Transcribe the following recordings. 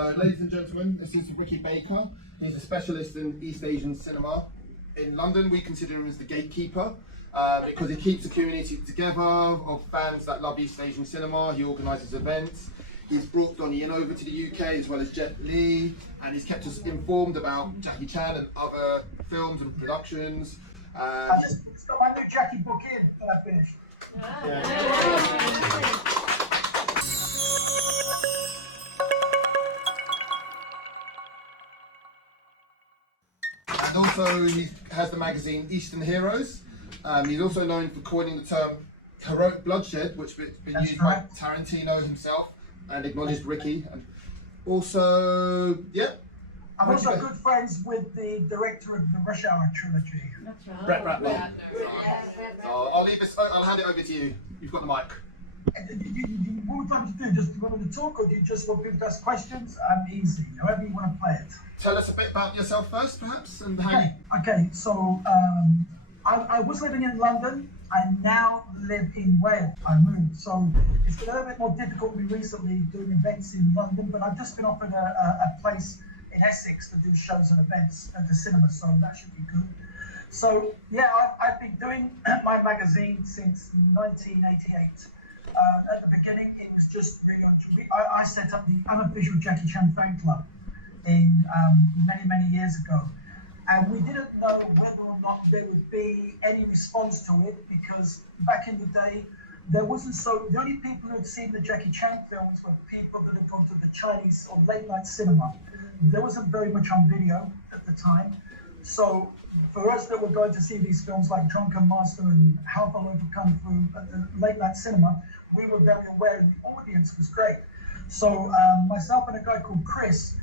So, ladies and gentlemen, this is Ricky Baker. He's a specialist in East Asian cinema. In London, we consider him as the gatekeeper because he keeps the community together of fans that love East Asian cinema. He organises events. He's brought Donnie Yen over to the UK as well as Jet Li, and he's kept us informed about Jackie Chan and other films and productions. I just got my new Jackie book in when I finished. And also he has the magazine Eastern Heroes. He's also known for coining the term heroic bloodshed, which has been used by Tarantino himself and acknowledged Ricky. And also, yeah. I'm also good friends with the director of the Rush Hour trilogy. That's right. Brett Ratner. I'll leave this. I'll hand it over to you. You've got the mic. What would you like to do? Just want to talk, or do you just want people to ask questions? Easy, however you want to play it. Tell us a bit about yourself first, perhaps, and how. Okay. So I was living in London. I now live in Wales. I moved, so it's been a little bit more difficult for me recently doing events in London. But I've just been offered a place in Essex to do shows and events at the cinema, so that should be good. So yeah, I've been doing my magazine since 1988. At the beginning, it was just I set up the unofficial Jackie Chan fan club in many years ago, and we didn't know whether or not there would be any response to it, because back in the day there wasn't the only people who had seen the Jackie Chan films were people that had gone to the Chinese or late night cinema. There wasn't very much on video at the time, so for us that were going to see these films like Drunken Master and How Far Away from Kung Fu at the late night cinema, we were very aware the audience was great. So myself and a guy called Chris,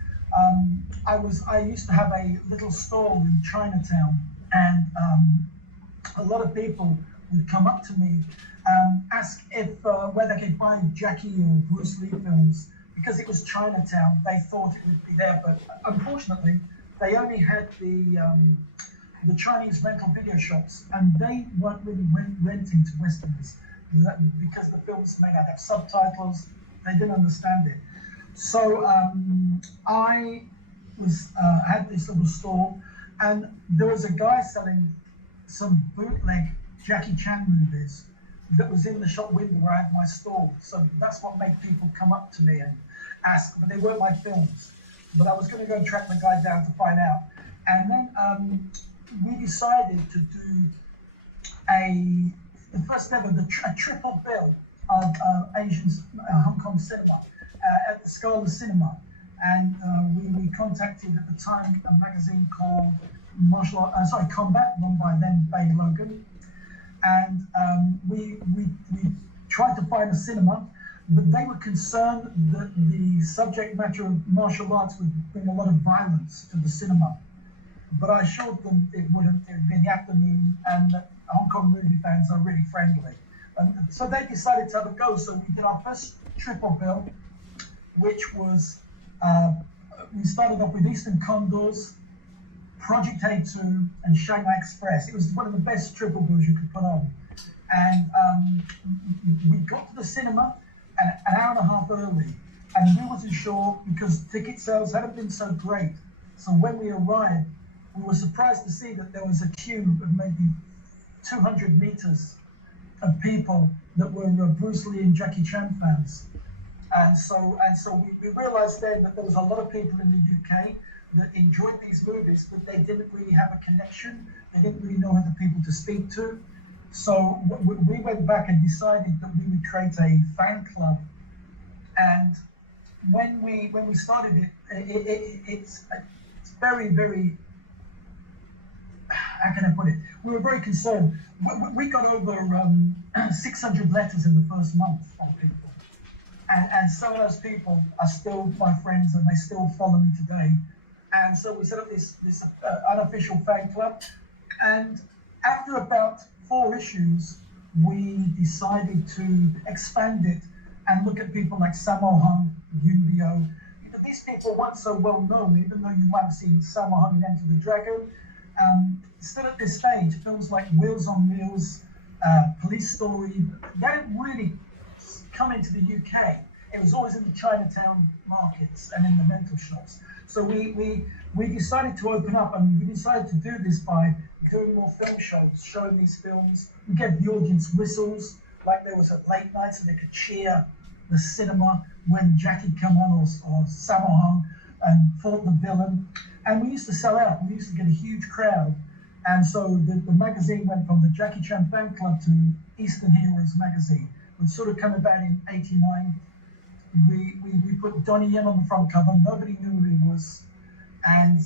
I used to have a little stall in Chinatown, and a lot of people would come up to me and ask if where they could buy Jackie or Bruce Lee films. Because it was Chinatown, they thought it would be there, but unfortunately, they only had the Chinese rental video shops, and they weren't really renting to Westerners because the films may not have subtitles. They didn't understand it. So I had this little store, and there was a guy selling some bootleg Jackie Chan movies that was in the shop window where I had my stall. So that's what made people come up to me and ask, but they weren't my films. But I was going to go and track the guy down to find out. And then we decided to do the first ever, a triple bill of Asian Hong Kong cinema at the Scala Cinema. And we contacted at the time a magazine called Combat, run by then Bay Logan. And we tried to find a cinema, but they were concerned that the subject matter of martial arts would bring a lot of violence to the cinema. But I assured them it wouldn't. It would be in the afternoon, and Hong Kong movie fans are really friendly. And so they decided to have a go. So we did our first triple bill, which was, we started off with Eastern Condors, Project A2, and Shanghai Express. It was one of the best triple bills you could put on. And we got to the cinema an hour and a half early, and we wasn't sure because ticket sales hadn't been so great. So when we arrived, we were surprised to see that there was a queue of maybe 200 meters of people that were Bruce Lee and Jackie Chan fans. And so we realized then that there was a lot of people in the UK that enjoyed these movies, but they didn't really have a connection. They didn't really know other people to speak to. So we went back and decided that we would create a fan club. And when we started it, it's very, very, how can I put it? We were very concerned. We got over 600 letters in the first month from people. And some of those people are still my friends, and they still follow me today. And so we set up this unofficial fan club. And after about 4 issues, we decided to expand it and look at people like Sammo Hung, Yun Bio. These people weren't so well known, even though you might have seen Sammo Hung in Enter the Dragon. Still at this stage, films like Wheels on Wheels, Police Story, they didn't really come into the UK. it was always in the Chinatown markets and in the rental shops. So we decided to open up, and we decided to do this by doing more film shows, showing these films. We gave the audience whistles, like there was at late night, so they could cheer the cinema when Jackie come on, or Sammo Hung and fought the villain. And we used to sell out. We used to get a huge crowd. And so the magazine went from the Jackie Chan Fan Club to Eastern Heroes magazine, which sort of came about in '89. We put Donnie Yen on the front cover. Nobody knew who he was. And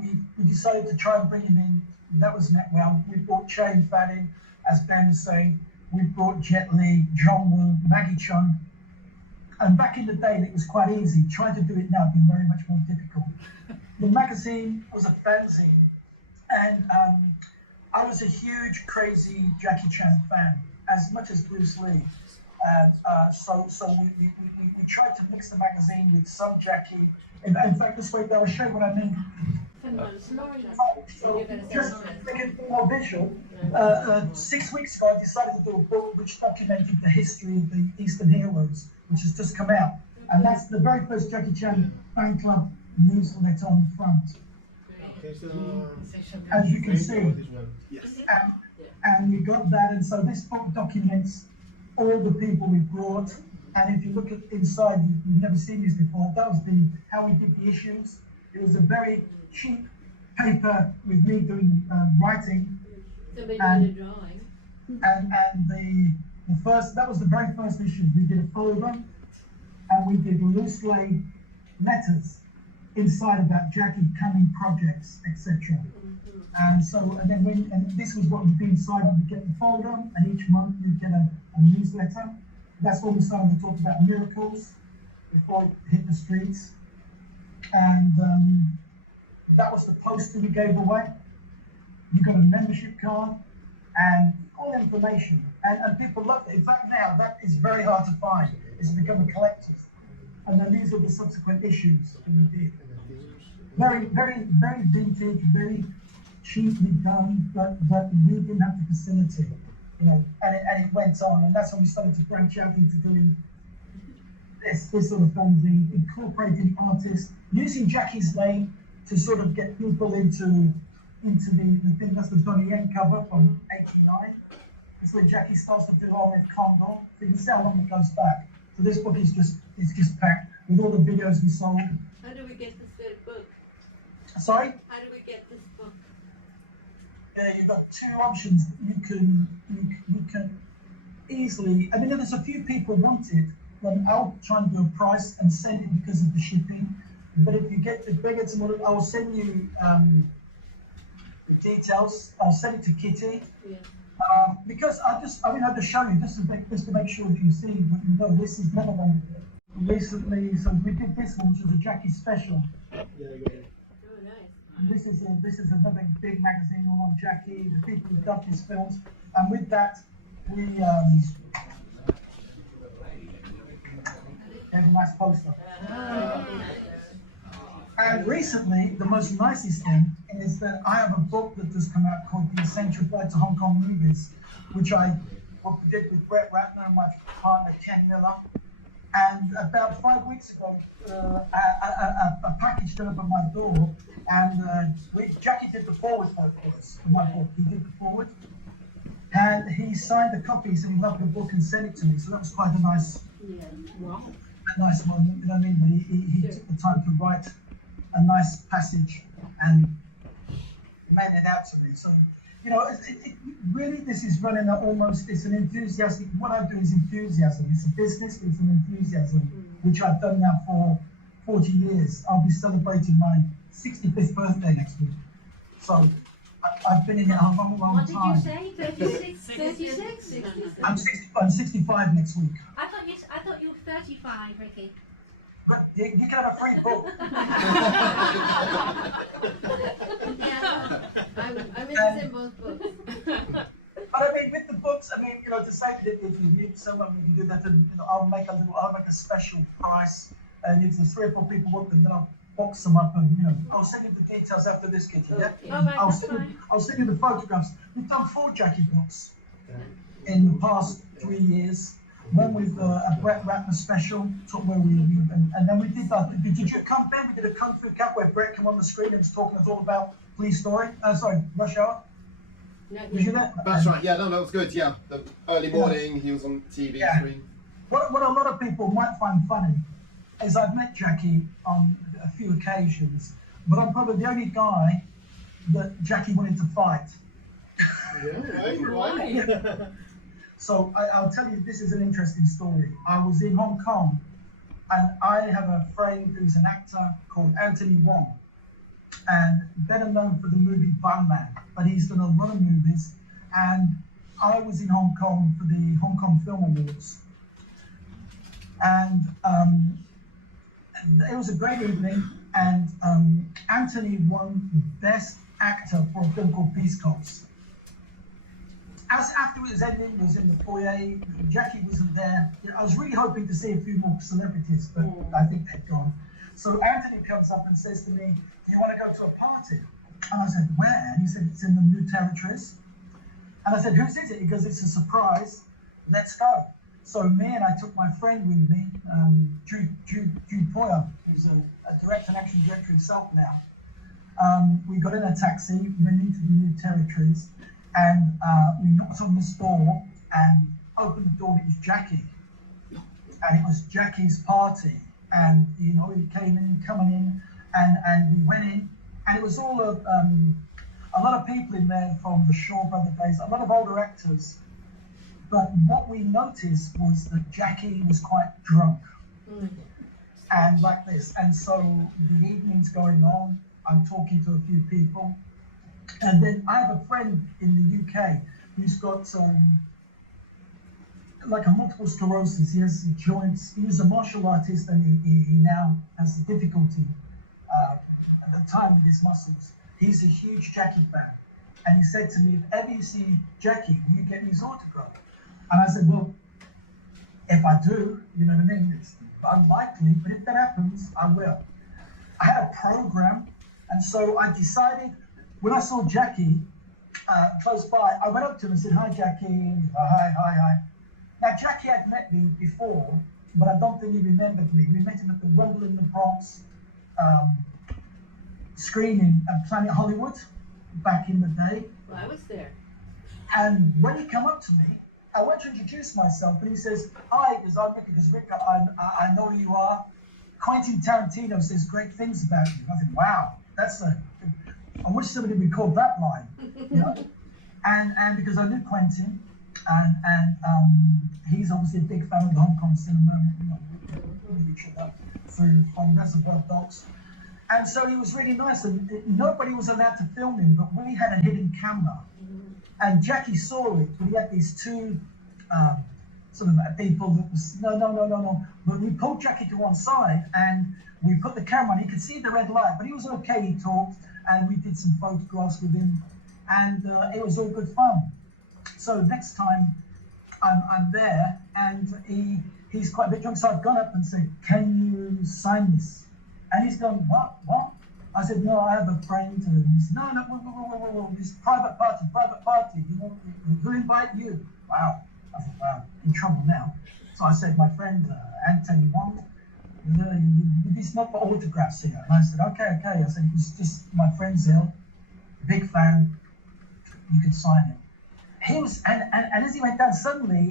we decided to try and bring him in. That was met well. We brought Chain Fat in, as Ben was saying. We brought Jet Li, John Woo, Maggie Chung. And back in the day, it was quite easy. Trying to do it now has been very much more difficult. The magazine was a fanzine, and I was a huge, crazy Jackie Chan fan, as much as Bruce Lee. So we tried to mix the magazine with some Jackie. In fact, this way they'll show what I mean. So just to make it more visual, 6 weeks ago I decided to do a book which documented the history of the Eastern Heroes, which has just come out. And that's the very first Jackie Chan Fan Club newsletter on the front. As you can see. Yes. And we got that, and so this book documents all the people we brought. And if you look at inside, you've never seen this before. That was how we did the issues. It was a very cheap paper with me doing writing. Somebody And- did a drawing. And that was the very first issue. We did a folder, and we did loose laid letters inside about Jackie coming projects, etc. And this was what would be inside. We'd get the folder, and each month we'd get a newsletter. That's when we started to talk about miracles before it hit the streets. And that was the poster we gave away. You got a membership card and all the information. And people loved it. In fact, now that is very hard to find. It's become a collector's. And then these are the subsequent issues that we did. Very, very, very vintage, very cheaply done, but we didn't have the facility, and it went on, and that's when we started to branch out into doing this sort of fanzine, incorporating artists, using Jackie's name to sort of get people into the thing. That's the Donnie Yen cover from '89. It's where Jackie starts to do all with Condom. So you can see how long it goes back. So this book is just packed with all the videos we sold. How do we get this third book? Sorry? How do we get this book? You've got two options. You can easily. I mean, there's a few people want it. Then I'll try and do a price and send it because of the shipping. But if you get the bigger, I'll send you the details. I'll send it to Kitty. Yeah. Because I'll just show you just to make sure that you see. But this is another one recently. So we did this one, which is a Jackie special. Oh, nice. And this is another big magazine all on Jackie, the people who love his films. And with that, we have a nice poster. And recently, the most nicest thing is that I have a book that has come out called The Essential Guide to Hong Kong Movies, which I did with Brett Ratner and my partner Ken Miller. And about 5 weeks ago, a package turned up at my door, and Jackie did the forward for us, for my book. He did the forward, and he signed a copy, said he loved the book and sent it to me. So that was quite a nice moment. You know what I mean? He took the time to write a nice passage and made it out to me. So, really, this is running it's an enthusiastic, what I do is enthusiasm. It's a business, but it's an enthusiasm, which I've done now for 40 years. I'll be celebrating my 65th birthday next week. So, I've been in it a long What time. did you say? 36? 36? I'm 65 next week. I thought you were 35, Ricky. But you can have a free book. Yeah. I'm interested in both books. But I mean, with the books, to say that if you meet someone, we can do that, and I'll make a special price, and if there's 3 or 4 people want them, then I'll box them up, and I'll send you the details after this, Kitty. Yeah. Okay. All right, that's I'll fine. send you the photographs. We've done 4 Jackie books in the past 3 years, went with a Brett Ratner special, took where and then we did that. Did you come, Ben? We did a Kung Fu Cap where Brett came on the screen and was talking to us all about Police Story. Sorry, Rush Hour. Was you there? That's right. Yeah, no, that was good. Yeah, the early morning, he was on TV screen. What a lot of people might find funny is I've met Jackie on a few occasions, but I'm probably the only guy that Jackie wanted to fight. Yeah, why? So I'll tell you, this is an interesting story. I was in Hong Kong, and I have a friend who's an actor called Anthony Wong, and better known for the movie Bun Man, but he's done a lot of movies. And I was in Hong Kong for the Hong Kong Film Awards, and it was a great evening. And Anthony won Best Actor for a film called Peace Cops. As after it was ending, was in the foyer. Jackie wasn't there. I was really hoping to see a few more celebrities, but I think they'd gone. So Anthony comes up and says to me, "Do you want to go to a party?" And I said, "Where?" And he said, "It's in the New Territories." And I said, "Whose is it?" He goes, "It's a surprise. Let's go." So me and I took my friend with me, Jude Poyer, who's a director and action director himself now. We got in a taxi, went into the New Territories, and we knocked on this door and opened the door, and it was Jackie. And it was Jackie's party. And, you know, he coming in, and we went in, and it was all of, a lot of people in there from the Shaw Brother days, a lot of older actors. But what we noticed was that Jackie was quite drunk. And like this. And so the evening's going on, I'm talking to a few people. And then I have a friend in the UK who's got like a multiple sclerosis. He has joints. He was a martial artist, and he now has difficulty at the time with his muscles. He's a huge Jackie fan. And he said to me, "If ever you see Jackie, will you get me his autograph?" And I said, "Well, if I do, you know what I mean? It's unlikely, but if that happens, I will." I had a program, and so I decided, when I saw Jackie close by, I went up to him and said, "Hi, Jackie." Hi. Now, Jackie had met me before, but I don't think he remembered me. We met him at the Rumble in the Bronx screening at Planet Hollywood back in the day. Well, I was there. And when he came up to me, I went to introduce myself, and he says, "Hi," because I'm Rick, because Rick, I know who you are. Quentin Tarantino says great things about you. I think, wow, I wish somebody would call that line, you know? And because I knew Quentin, and he's obviously a big fan of the Hong Kong cinema, you know, we knew each other from Reservoir Dogs. And so he was really nice, and nobody was allowed to film him, but we had a hidden camera. And Jackie saw it, but he had these two sort of people that was, no. But we pulled Jackie to one side, and we put the camera on. He could see the red light, but he was okay. He talked, and we did some photographs with him, and it was all good fun. So next time I'm there, and he's quite a bit drunk, so I've gone up and said, "Can you sign this?" And he's gone, what? I said, "No, I have a friend." And he said, no, whoa, this private party, you know, who invite you? Wow. I thought, wow, in trouble now. So I said, "My friend, Anthony Wong, it's not for autographs here." And I said, okay. I said, "It was just my friend's ill, big fan, you can sign it." He was, and as he went down, suddenly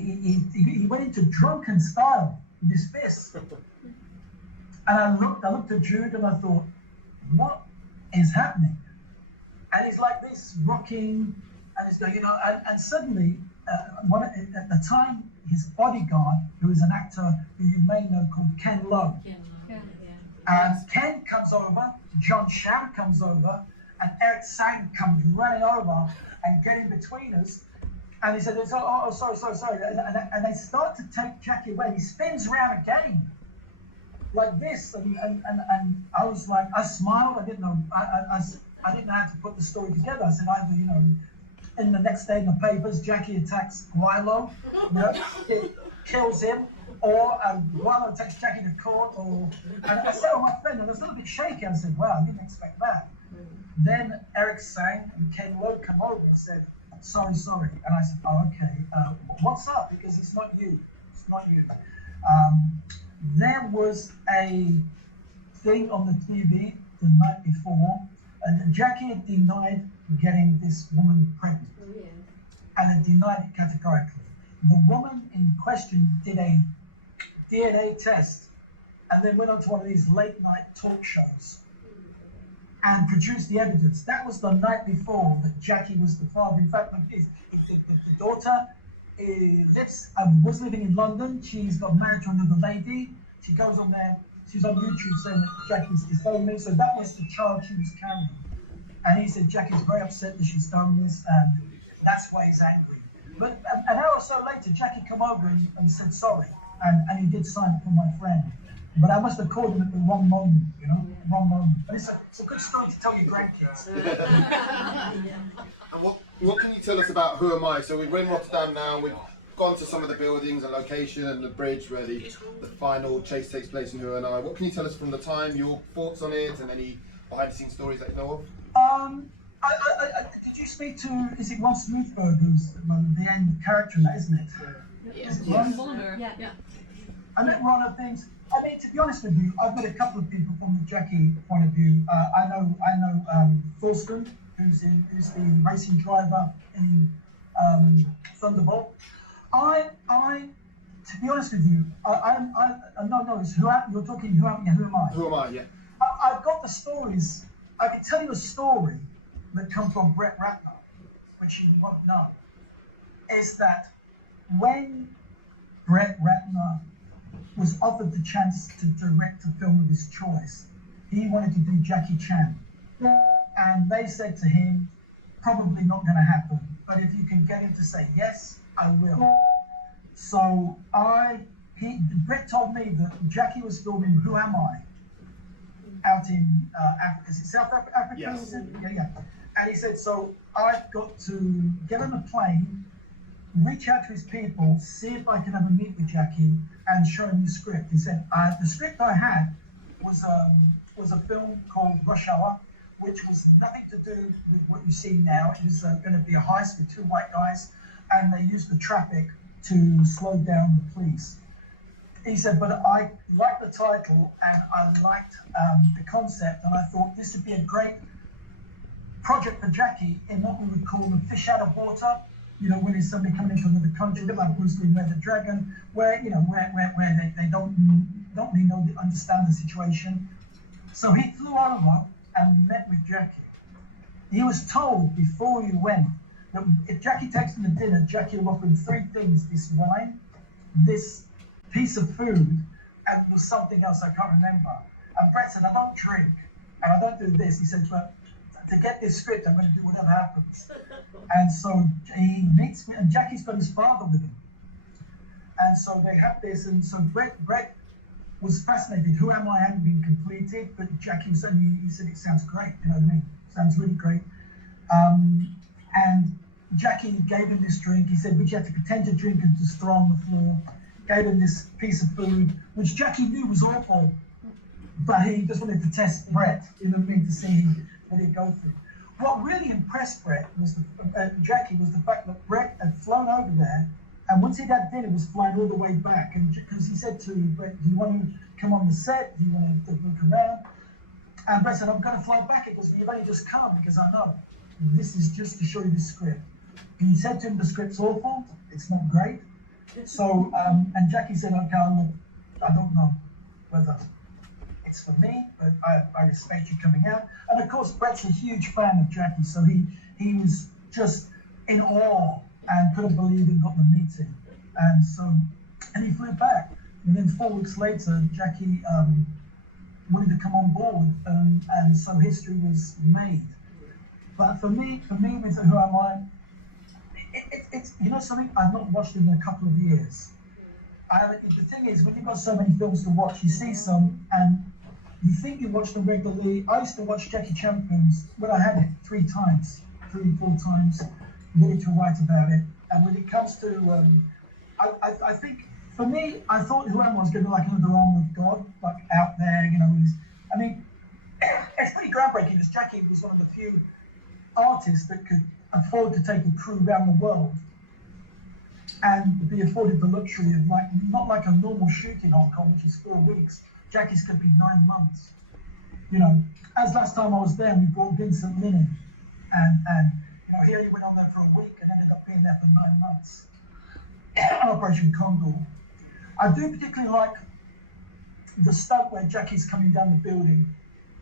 he went into drunken style with his fists. And I looked at Jude, and I thought, what is happening? And he's like this, rocking, and he's going, you know, and suddenly, at the time, his bodyguard, who is an actor who you may know called Ken Lowe, and Ken comes over, John Sham comes over, and Eric Sang comes running over and getting between us. And he said, "Oh, sorry." And they start to take Jackie away. He spins around again, like this, and I was like, I smiled. I didn't know. I didn't know how to put the story together. I said, either, you know, in the next day in the papers, Jackie attacks Guilo, you know, it kills him, or Guilo takes Jackie to court, or. And I said, "Oh, my friend," and I was a little bit shaky. I said, "Wow, I didn't expect that." Then Eric Sang and Ken Lowe come over and said, sorry. And I said, "Oh, okay, what's up?" Because it's not you. not you. There was a thing on the TV the night before, and Jackie had denied getting this woman pregnant, Oh, yeah. and had denied it categorically. The woman in question did a DNA test, and then went on to one of these late night talk shows and produced the evidence. That was the night before that Jackie was the father. In fact, the daughter was living in London. She's got married to another lady. She goes on there. She's on YouTube saying that Jackie's disowned me. So that was the child she was carrying. And he said Jackie's very upset that she's done this, and that's why he's angry. But an hour or so later, Jackie came over and said sorry, and he did sign up for my friend. But I must have called him at the wrong moment, you know, wrong moment. But it's a good story to tell your grandkids. And what can you tell us about Who Am I? So we're in Rotterdam now. We've gone to some of the buildings and location and the bridge where the final chase takes place in Who Am I. What can you tell us from the time, your thoughts on it, and any behind-the-scenes stories that you know of? Did you speak to, is it Ron Smoothberg, who's the end character in that, isn't it? Yes. Yeah. I met Ron of things. I mean, to be honest with you, I've met a couple of people from the Jackie point of view. I know Thorsten, who's the racing driver in Thunderbolt. To be honest with you, it's you're talking who am I? Who am I? Yeah. I've got the stories. I can tell you a story that comes from Brett Ratner, which you won't know, is that when Brett Ratner was offered the chance to direct a film of his choice, he wanted to do Jackie Chan. And they said to him, probably not going to happen, but if you can get him to say yes, I will. So Brett told me that Jackie was filming Who Am I? Out in Africa. Is it South Africa? Yes. Yeah. And he said, so I've got to get on a plane, reach out to his people, see if I can have a meet with Jackie and show him the script. He said, the script I had was a film called Rush Hour, which was nothing to do with what you see now. It was going to be a heist with two white guys, and they used the traffic to slow down the police. He said, but I liked the title and I liked the concept, and I thought this would be a great project for Jackie in what we would call the fish out of water. You know, when there's somebody coming into another country, a bit like Bruce Lee, Red the Dragon, where they don't really understand the situation. So he flew over and met with Jackie. He was told before he went that if Jackie takes him to dinner, Jackie will offer him three things: this wine, this piece of food, and there was something else I can't remember. And Brett said, I don't drink and I don't do this. He said, but to get this script, I'm going to do whatever happens. And so he meets me, and Jackie's got his father with him. And so they have this, and so Brett was fascinated. Who Am I hadn't been completed, but Jackie said, he said, it sounds great, you know what I mean? Sounds really great. And Jackie gave him this drink. He said, but you have to pretend to drink and just throw on the floor. Gave him this piece of food, which Jackie knew was awful, but he just wanted to test Brett, you know what I mean, to see what he'd go through. What really impressed Jackie was the fact that Brett had flown over there, and once he'd had dinner, was flying all the way back. And because he said to Brett, do you want to come on the set? Do you want to look around? And Brett said, I'm going to fly back. It goes, well, you've only just come, because I know this is just to show you the script. And he said to him, the script's awful, it's not great. So, and Jackie said, okay, I don't know whether it's for me, but I respect you coming out. And of course, Brett's a huge fan of Jackie, so he was just in awe and couldn't believe he got the meeting. And he flew back. And then 4 weeks later, Jackie wanted to come on board, and so history was made. But for me, with Who Am I? It's you know something, I've not watched it in a couple of years. The thing is, when you've got so many films to watch, you see some and you think you watch them regularly. I used to watch Jackie Chan films when I had it 3 times, 3 or 4 times, ready to write about it. And when it comes to, I think, for me, I thought Who Am I was going to be like another arm of God, like out there, you know. I mean, it's pretty groundbreaking because Jackie was one of the few artists that could afford to take a crew around the world and be afforded the luxury of like not like a normal shoot in Hong Kong, which is 4 weeks. Jackie's could be 9 months. You know, as last time I was there, we brought Vincent Linen, and you know, here he went on there for a week and ended up being there for 9 months. Operation Condor. I do particularly like the stunt where Jackie's coming down the building.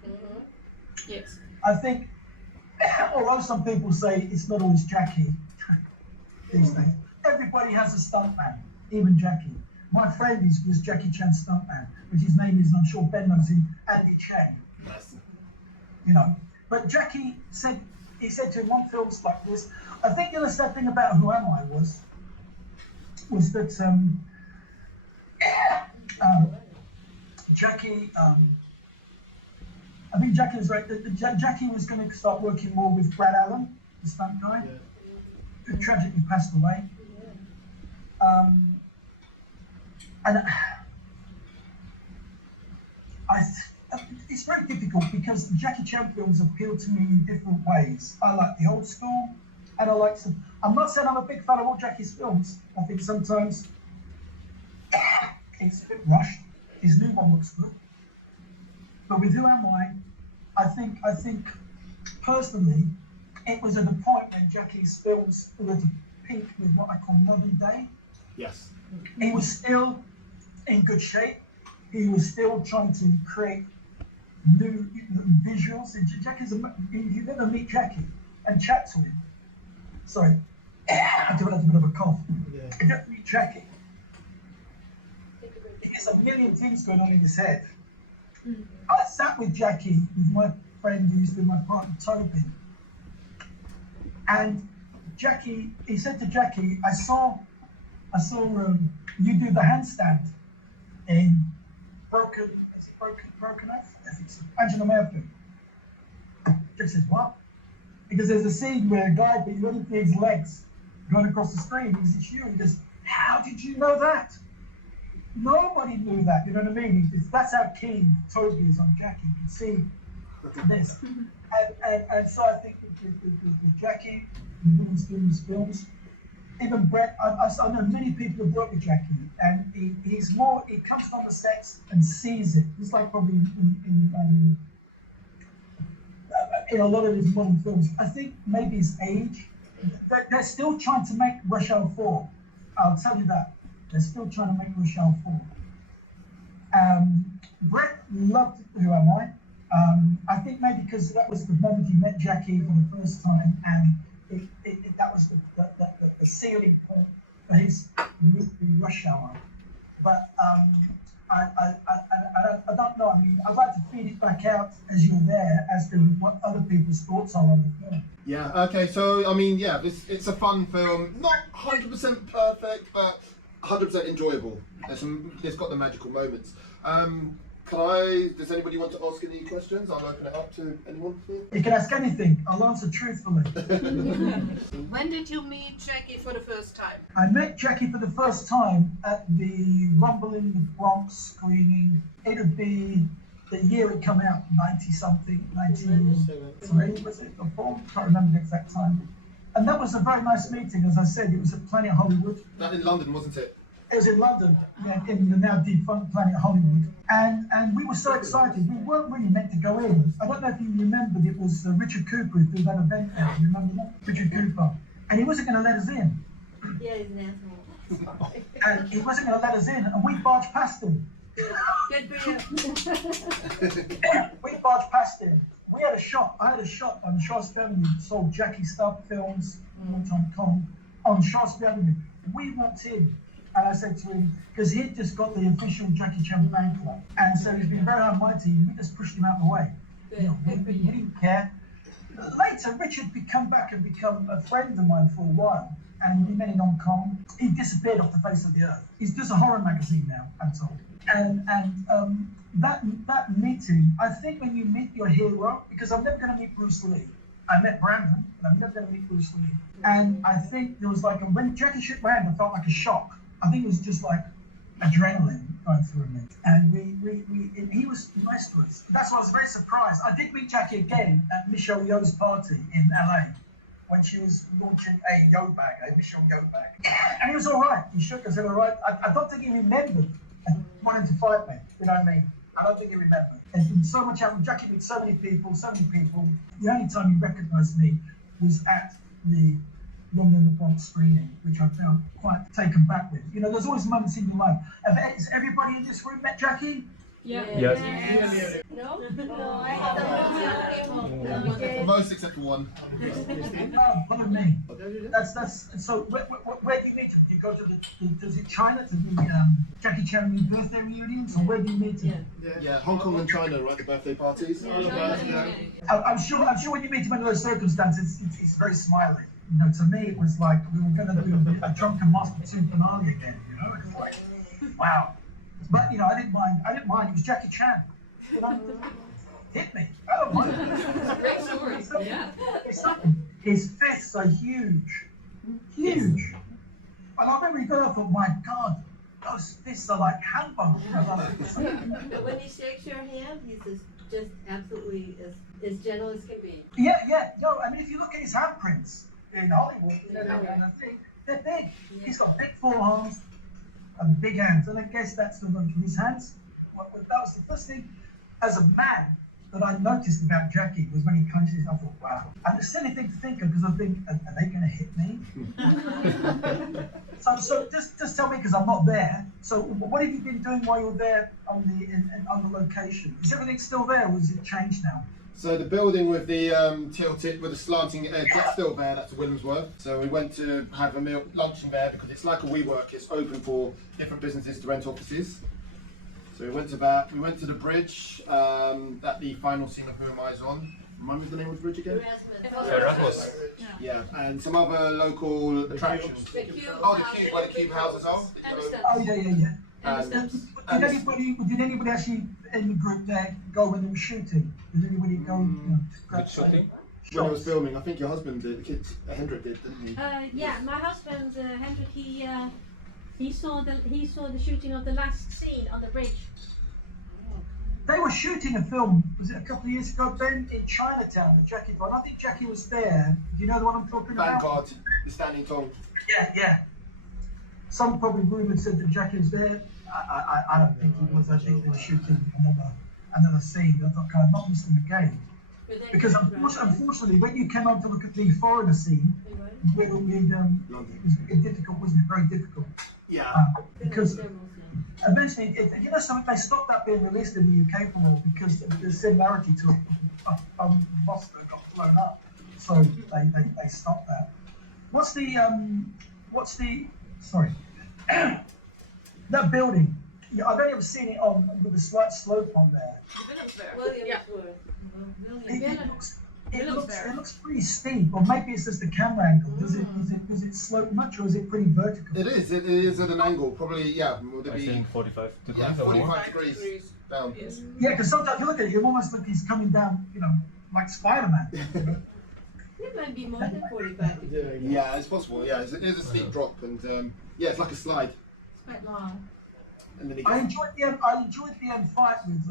Mm-hmm. Yes. I think, although some people say it's not always Jackie these days, everybody has a stuntman, even Jackie. My friend was Jackie Chan's stuntman, which his name is, and I'm sure Ben knows him, Andy Chang. You know, but Jackie said, he said to him on films like this, I think the other sad thing about Who Am I was that Jackie, I think Jackie was right. Jackie was going to start working more with Brad Allen, the stunt guy, who tragically passed away. And it's very difficult because Jackie Chan films appeal to me in different ways. I like the old school, and I like some. I'm not saying I'm a big fan of all Jackie's films. I think sometimes it's a bit rushed. His new one looks good, but with Who Am I think personally, it was at a point when Jackie's films were at a peak with what I call modern day. Yes. He was still in good shape. He was still trying to create new visuals. And Jackie's if you ever meet Jackie and chat to him, sorry, I developed a bit of a cough. If you ever meet Jackie, there's a million things going on in his head. I sat with Jackie, with my friend who used to be my partner, Toby, and Jackie, he said to Jackie, I saw you do the handstand in Broken Earth? I think so. Angela Merkel. Jackie says, what? Because there's a scene where a guy, but you only see his legs going across the screen. He says, it's you. He goes, how did you know that? Nobody knew that, you know what I mean? That's how keen Toby is on Jackie. You can see this. And so I think with Jackie, doing these films, even Brett, I know many people who've worked with Jackie, and he comes on the sets and sees it. It's like probably in a lot of his modern films. I think maybe his age, they're still trying to make Rush Hour 4. I'll tell you that. They're still trying to make Rush Hour 4. Brett loved Who Am I? I think maybe because that was the moment he met Jackie for the first time, and that was the ceiling point for his movie Rush Hour. But I don't know. I mean, I'd like to feed it back out as you're there as to what other people's thoughts are on the film. Yeah. Okay. So I mean, yeah, it's a fun film. Not 100% perfect, but 100% enjoyable. It's got the magical moments. Does anybody want to ask any questions? I'll open it up to anyone. You can ask anything. I'll answer truthfully. When did you meet Jackie for the first time? I met Jackie for the first time at the Rumble in the Bronx screening. It would be the year it came out, 90-something, 93, was it? Or 4? Can't remember the exact time. And that was a very nice meeting, as I said. It was at Planet Hollywood. That in London, wasn't it? It was in London, in the now defunct Planet Hollywood. And we were so excited. We weren't really meant to go in. I don't know if you remembered, it was Richard Cooper who threw that event out. You remember that? Richard Cooper. And he wasn't going to let us in. Yeah, he's an asshole. And he wasn't going to let us in, and we barged past him. Good for you. We barged past him. We had a shop. I had a shop on Shaftesbury Avenue that sold Jackie stuff, films, on Shaftesbury Avenue. We walked in, and I said to him, because he'd just got the official Jackie Chan fan club, and so he's been very almighty. We just pushed him out of the way. Good. You know, we didn't care. Later, Richard would come back and become a friend of mine for a while, and we met in Hong Kong. He disappeared off the face of the earth. He's just a horror magazine now, I'm told. And that meeting, I think when you meet your hero, because I'm never going to meet Bruce Lee. I met Brandon, but I'm never going to meet Bruce Lee. And I think there was like, when Jackie shook my hand, I felt like a shock. I think it was just like adrenaline going through me. And he was nice to us. That's why I was very surprised. I did meet Jackie again at Michelle Yeoh's party in LA. when she was launching a yo bag, a Mission yo bag. And he was all right. He shook us, all right. I don't think he remembered wanting to fight me. You know what I mean? I don't think he remembered. There's been so much happened. Jackie met so many people. The only time he recognised me was at the London the Bronx screening, which I found quite taken back with. You know, there's always moments in your life. Has everybody in this room met Jackie? Yeah. Yes. No? No, I haven't. Most except for one. What do you mean? That's so. Where do you meet him? Do you go to does it China to the Jackie Chan birthday reunions, or where do you meet him? Yeah, Hong Kong and China are at the birthday parties. I'm sure when you meet him under those circumstances, it's very smiley. You know, to me, it was like we were going to do a Drunken Master 2 finale again. You know, it's like, wow. But you know, I didn't mind. It was Jackie Chan. You know, hit me. I don't mind. Great story. Yeah. His fists are huge. And I remember he got up. I thought, my God, those fists are like hamburgers. But when he shakes your hand, he's just absolutely as gentle as can be. Yeah. No, I mean, if you look at his handprints in Hollywood, they're big. He's got big forearms and big hands, and I guess that's the look of his hands. Well, that was the first thing, as a man, that I noticed about Jackie was when he clenched his. I thought, wow. And it's a silly thing to think of because I think, are they going to hit me? so just tell me, because I'm not there. So what have you been doing while you were there on the location? Is everything still there, or has it changed now? So the building with the tilted, with the slanting edge, that's still there. That's Williamsworth. So we went to have a meal, luncheon there because it's like a WeWork. It's open for different businesses to rent offices. So we went to that. We went to the bridge that the final scene of Who Am I is on. Remind me of the name of the bridge again? Erasmus. Yeah, and some other local attractions. The Cube. Oh, the Cube, where the Cube houses are. And the steps. Oh yeah. And the steps. Did anybody actually in the group there go when they were shooting? Did anybody go? You know, to grab With shooting? When I was filming, I think your husband did. The kids, Hendrik did, didn't he? Yeah, my husband Hendrik, he saw the shooting of the last scene on the bridge. They were shooting a film. Was it a couple of years ago, Ben, in Chinatown? The Jackie. But I think Jackie was there. Do you know the one I'm talking about? Vanguard, the standing tall. Yeah. Some probably rumored said that Jackie was there. I don't think he was. I think they were shooting another scene. I thought, kind of not missing the game. Because unfortunately, when you came out to look at the foreigner scene, it was difficult, wasn't it? Very difficult. Yeah. Because eventually, you know something, they stopped that being released in the UK for all because the similarity to it. Moscow got blown up, so they stopped that. What's the sorry, that building? Yeah, I've only ever seen it on with a slight slope on there. Williamsworth. It looks pretty steep, or maybe it's just the camera angle. Does it slope much, or is it pretty vertical? It is. It is at an angle. Probably, yeah. Would it I be? think 45 degrees Yeah, or more. 45 degrees down. Yes. Yeah, because sometimes you look at it, it almost like he's coming down, you know, like Spider-Man. It might be more than 45 degrees. Yeah, it's possible. Yeah, it is a steep drop, and yeah, it's like a slide. It's quite long. And then it I gets, enjoyed the end fight with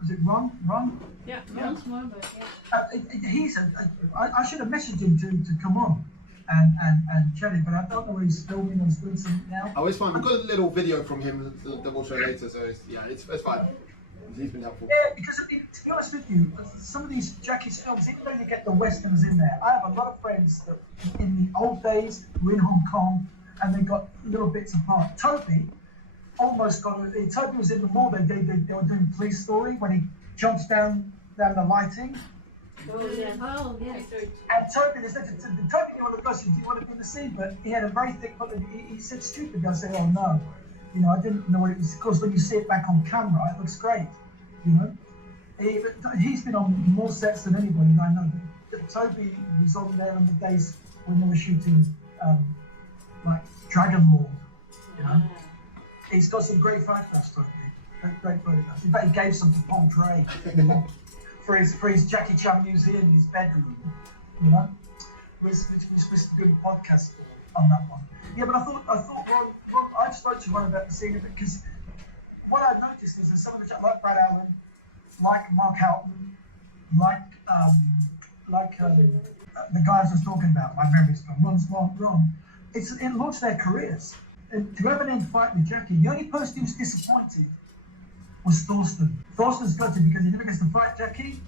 was it Ron? Yeah. Once more, but yeah. I should have messaged him to come on and chat it, but I don't know where he's filming or he's doing something now. oh, it's fine. We've got a little video from him that we'll show later. So it's fine. He's been helpful. Yeah, because to be honest with you, some of these Jackie's films, even though you get the westerns in there, I have a lot of friends that in the old days were in Hong Kong and they got little bits apart. Toby almost got. Toby was in the mall. They were doing Police Story when he jumps down the lighting. Oh, yeah. Oh, yes. And Toby, they said to Toby, you want to go? Do you want to be in the scene? But he had a very thick. But he said stupid. I said, oh no, you know, I didn't know what it was. Of course, when you see it back on camera, it looks great. You know, he's been on more sets than anybody I know. Toby was on there on the days when they were shooting, like Dragon Lord. You know, he's got some great photographs, Toby. Great photographs. In fact, he gave some to Paul Dre for his Jackie Chan museum in his bedroom. You know, we're doing a podcast on that one. Yeah, but I thought Ron, I spoke to Ron about the scene of it because what I noticed is that some of the like Brad Allen, like Mark Houghton, like the guys I was talking about, my memory's gone wrong. It launched their careers. And to have an end fight with Jackie, the only person who was disappointed was Thorsten. Thorsten's gutted because he never gets to fight Jackie.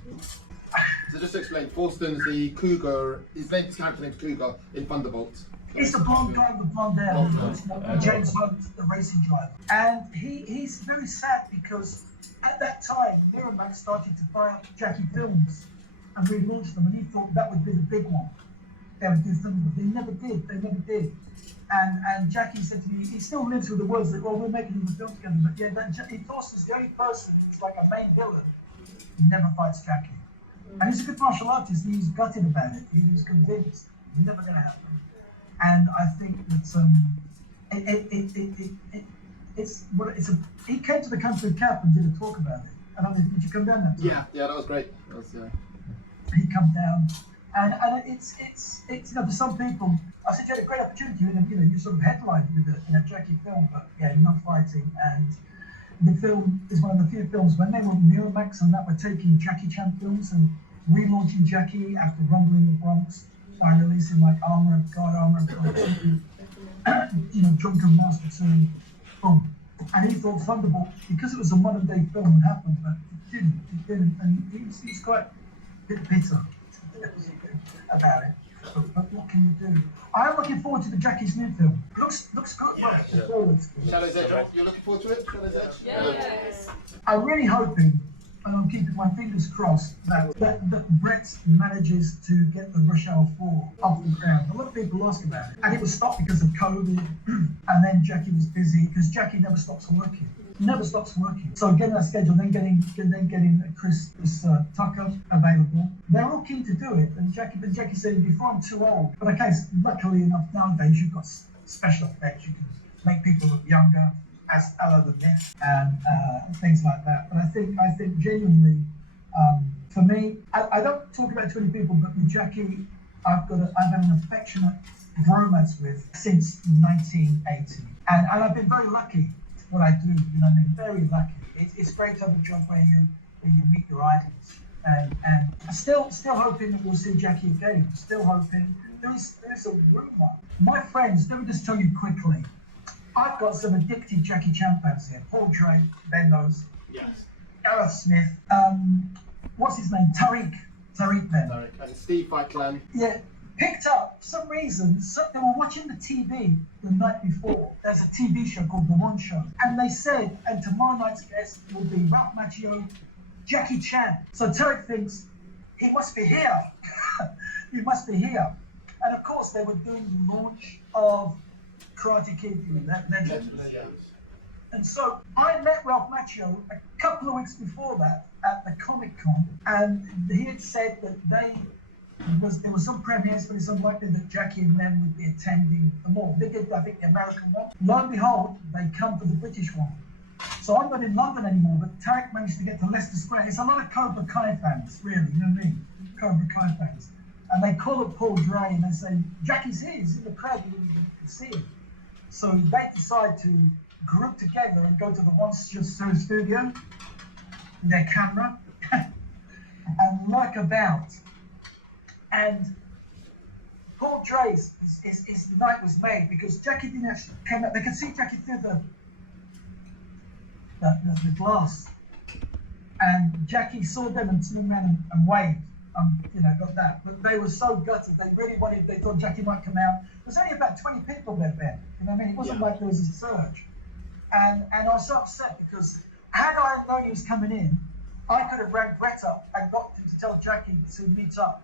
So just to explain, Forsten's the cougar, his character name's Cougar in Thunderbolt. It's the blonde guy with the blonde hair, James Hunt, the racing driver. And he's very sad because at that time, Miramax started to buy up Jackie films and relaunch them, and he thought that would be the big one. They would do Thunderbolt. They never did. And Jackie said to me, he still lives with the words that, well, we're making the film together, but yeah, Thorsten's the only person who's like a main villain who never fights Jackie. And he's a good martial artist, and he's gutted about it. He was convinced it's never going to happen. And I think that he came to the country cap and did a talk about it. I don't know, did you come down that time? Yeah, that was great. He come down, and it's for some people, I said you had a great opportunity, you sort of headlined with a Jackie film, but yeah, you're not fighting. And the film is one of the few films when they were Miramax and that were taking Jackie Chan films and relaunching Jackie after Rumble in the Bronx by releasing like Armor of God, 2, Drunken Master 2, boom. And he thought Thunderbolt, because it was a modern day film, would happen, but it didn't, and he's quite a bit bitter about it. But what can you do? I'm looking forward to the Jackie's new film. Looks good, right? Shadow's Edge, you're looking forward to it? Shadow's Edge? Yes. I'm really hoping, and I'm keeping my fingers crossed, that Brett manages to get the Rush Hour 4 off the ground. A lot of people ask about it. And it was stopped because of COVID, and then Jackie was busy, because Jackie never stops working. Never stops working. So getting that schedule, then getting Chris Tucker available. They're all keen to do it, and Jackie said, before I'm too old. But okay, luckily enough, nowadays you've got special effects. You can make people look younger, as Ella the Myth, and things like that. But I think genuinely, for me, I don't talk about too many people, but with Jackie, I've had an affectionate bromance with since 1980, and I've been very lucky. What I do, I've been very lucky. It's great to have a job where you meet your idols, and still hoping that we'll see Jackie again. Still hoping. There's a rumor. My friends, let me just tell you quickly. I've got some addicted Jackie Chan fans here. Paul Dre, Ben knows. Yes. Gareth Smith. What's his name? Tariq Ben. And Steve Fight Clan. Yeah. Picked up, for some reason, they were watching the TV the night before. There's a TV show called The One Show. And they said, and tomorrow night's guest will be Ralph Macchio, Jackie Chan. So Tarek thinks, he must be here. He must be here. And of course, they were doing the launch of Karate Kid, Legend. And so I met Ralph Macchio a couple of weeks before that at the Comic-Con, and he had said that there were some premieres, but it's unlikely that Jackie and Len would be attending them all. They did, I think, the American one. Lo and behold, they come for the British one. So I'm not in London anymore, but Tarek managed to get to Leicester Square. It's a lot of Cobra Kai fans, really, you know what I mean? Cobra Kai fans. And they call up Paul Dre and they say, Jackie's here, he's in the crowd, you can see him. So they decide to group together and go to the One Studio with their camera and look about. And Paul Dre's his night was made because Jackie didn't actually come out. They could see Jackie through the glass, and Jackie saw them and turned around and waved. Got that. But they were so gutted. They really wanted. They thought Jackie might come out. There's only about 20 people there, Ben. You know what I mean? It wasn't like there was a surge. And I was so upset because had I known he was coming in, I could have rang Brett up and got him to tell Jackie to meet up.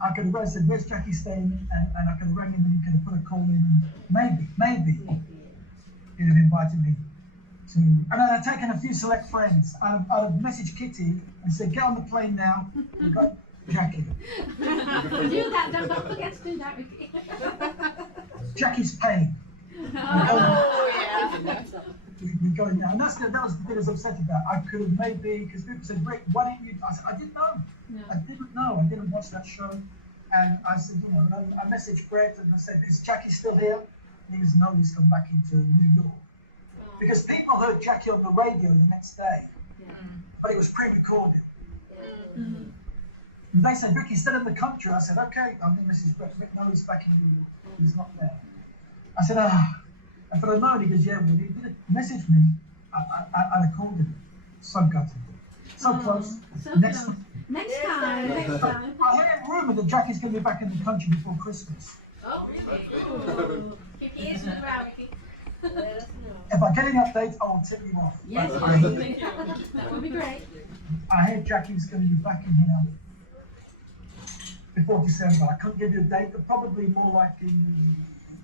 I could have said, where's Jackie staying? And I could have rang him and he could have put a call in and maybe he'd have invited me to. And then I'd taken a few select friends. I'd have messaged Kitty and said, get on the plane now. We've got Jackie. Do that, don't forget to do that, Ricky. Jackie's paying. Oh, yeah. We're going now. And that was the bit I was upset about. I could have maybe, because people said, Rick, why don't you? I said, I didn't know. No. I didn't know. I didn't watch that show. And I said, I messaged Brett and I said, is Jackie still here? And he goes, no, he's come back into New York. Because people heard Jackie on the radio the next day, but it was pre-recorded. Mm-hmm. They said, Ricky's still in the country. I said, okay, I'm in Mrs. Brett. Rick, no, he's back in New York. He's not there. I said, I thought I know. And he goes, yeah, well, he did message me. I'd have called him. So gutted. So close. So Next close. Next time. Next time. I hear a rumour that Jackie's going to be back in the country before Christmas. Oh, really? Ooh. Keep your ears to the ground, Ricky. Let us know. If I get any updates, I will tip you off. Yes, But please. That would be great. I hear Jackie's going to be back in here before December. I couldn't give you a date, but probably more like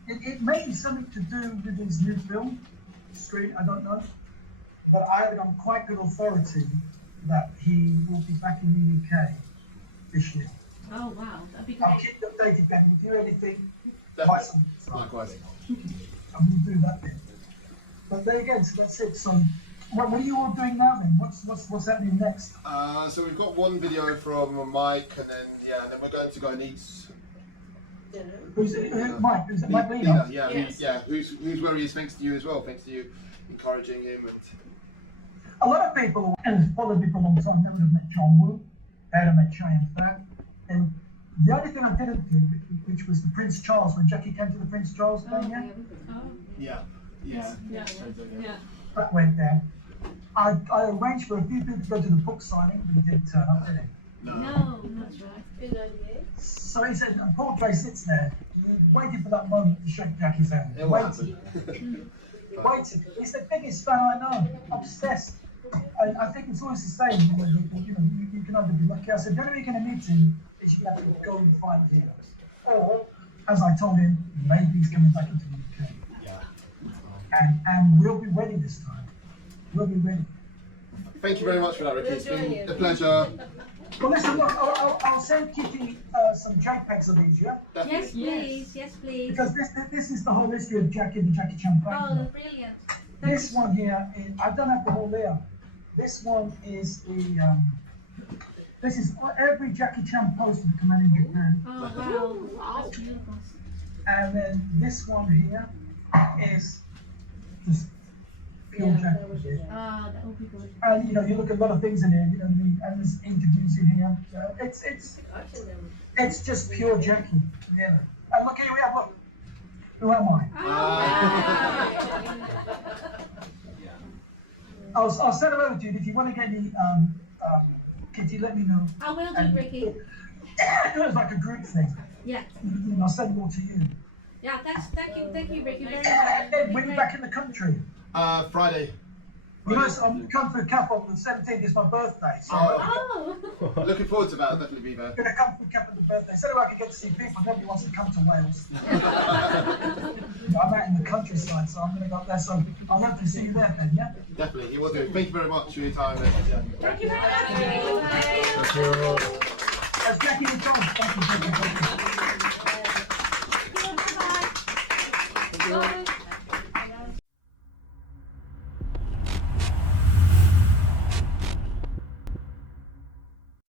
it may be something to do with his new film, Screen, I don't know. But I have it on quite good authority that he will be back in the UK this year. Oh wow, that'd be I'll great. keep you updated, Ben. If you hear anything, Definitely. write something. Likewise. And we'll do that then. But there again, so that's it. So what are you all doing now then? What's happening next? So we've got one video from Mike, and then we're going to go and eat. Dinner. Who's it? Mike? Who's it? Mike Lee? Leader, yeah, Yes. who's where he is, thanks to you as well. Thanks to you encouraging him and. A lot of people, and followed me for a long time, never have met John Woo, they have met Cheyenne Fat. And the only thing I didn't do, which was the Prince Charles, when Jackie came to the Prince Charles thing, yeah, Oh, Yeah. yeah. Yeah. that went down. I arranged for a few people to go to the book signing, but he didn't turn up, did he? No, that's right. Good idea. So he said, and Paul Dre sits there, waiting for that moment to shake Jackie's hand. It will Waiting. happen. Waiting. He's the biggest fan I know. Obsessed. I think it's always the same. You can either be lucky. I said, the only way you're going to meet him is you're going to have to go and find him. Or, as I told him, maybe he's coming back into the UK. Yeah. And we'll be ready this time. We'll be ready. Thank you very much for that, Ricky. It's We'll join been you. a pleasure. Well, listen, look, I'll send Kitty some JPEGs of these, yeah? Definitely. Yes, please. Yes, please. Because this is the whole history of Jackie and the Jackie Chan Oh, background. brilliant. This one here, I don't have the whole layer. This one is the, this is every Jackie Chan poster to come out in Japan. Oh, wow. That's beautiful. And then this one here is just pure Yeah, Jackie. that was it. Ah, that would be good. And you look at a lot of things in here, you know what I mean? And there's interviews in here. So Watching them. it's just pure Jackie. Yeah. And look here we have, look. Who am I? I'll send it over to you. If you want to get any Kitty, let me know. I will do, Ricky. It's like a group thing. Yeah. I'll send it all to you. Yeah, thank you, Ricky, very much. Ed, when are you back in the country? Friday. You know, so I'm coming for a cup on the 17th. It's my birthday, so Oh. Looking forward to that. I'll definitely be there. I'm gonna come for a cup on the birthday. So that I can get to see people. Nobody wants to come to Wales. I'm out in the countryside, so I'm gonna go up there. So I'll have to see you there, then. Yeah. Definitely, he will do. Thank you very much for your time. Thank you very much. Thank you. That's Jackie and John. Thank you. Bye-bye. Bye.